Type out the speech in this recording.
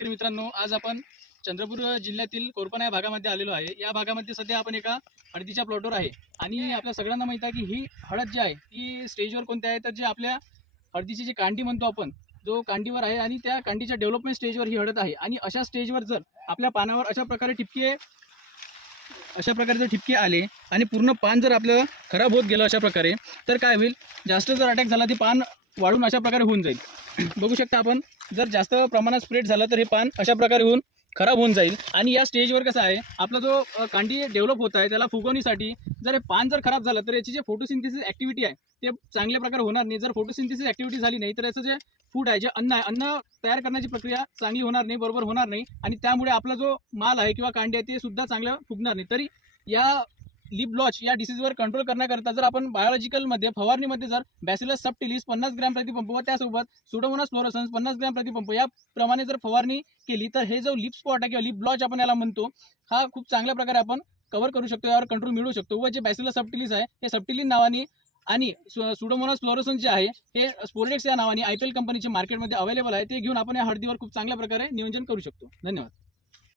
शेतकरी मित्रांनो आज आपण चंद्रपूर जिल्ह्यातील कोरपणा या भागामध्ये आलेलो आहे. या भागामध्ये सध्या आपण एका हळदीच्या प्लॉटवर आहे. आणि आपल्या सगळ्यांना माहीत आहे की ही हळद जी आहे ती स्टेजवर कोणत्या आहे? तर जे आपल्या हळदीची जी कांडी म्हणतो आपण जो कांडीवर आहे आणि त्या कांडीच्या डेव्हलपमेंट स्टेजवर ही हळद आहे. आणि अशा स्टेजवर जर आपल्या पानावर अशा प्रकारे ठिपके अशा प्रकारे जर ठिपके आले आणि पूर्ण पान जर आपलं खराब होत गेलं अशा प्रकारे तर काय होईल? जास्त जर अटॅक झाला ते पान वाढून अशा प्रकारे होऊन जाईल. बघू शकता आपण जर जास्त प्रमाणात स्प्रेड झालं तर हे पान अशा प्रकारे होऊन खराब होऊन जाईल. आणि या स्टेजवर कसं आहे आपला जो कांडी डेव्हलप होत आहे त्याला फुगवणीसाठी जर हे पान जर खराब झालं तर याची जे फोटोसिंथेसिस ॲक्टिव्हिटी आहे ते चांगल्या प्रकारे होणार नाही. जर फोटोसिंथेसिस ॲक्टिव्हिटी झाली नाही तर याचं जे फूड आहे जे अन्न आहे अन्न तयार करण्याची प्रक्रिया चांगली होणार नाही बरोबर होणार नाही. आणि त्यामुळे आपला जो माल आहे किंवा कांडी आहे ते सुद्धा चांगलं फुगणार नाही. तरी या लिप लॉच या डिसीजवर कंट्रोल करण्याकरता जर आपण बायोलॉजिकलमध्ये फवारणीमध्ये जर बॅसिलस सप्टिलिस पन्नास ग्रॅम प्रतिपंप व त्यासोबत सुडोमोनास फ्लोरसन्स पन्नास ग्रॅम प्रतिपंप याप्रमाणे जर फवारणी केली तर हे जो लिप स्पॉट आहे किंवा लिप ब्लॉच आपण याला म्हणतो हा खूप चांगल्या प्रकारे आपण कव्हर करू शकतो यावर कंट्रोल मिळवू शकतो. व जे बॅसिलस सप्टिलिस आहे हे सबटिलीन नावाने आणि सुडोमोनास फ्लोरोसन्स जे आहे हे स्पोर्टेक्स या नावाने आय पी एल कंपनीचे मार्केटमध्ये अवेलेबल आहे ते घेऊन आपण या हळदीवर खूप चांगल्या प्रकारे नियोजन करू शकतो. धन्यवाद.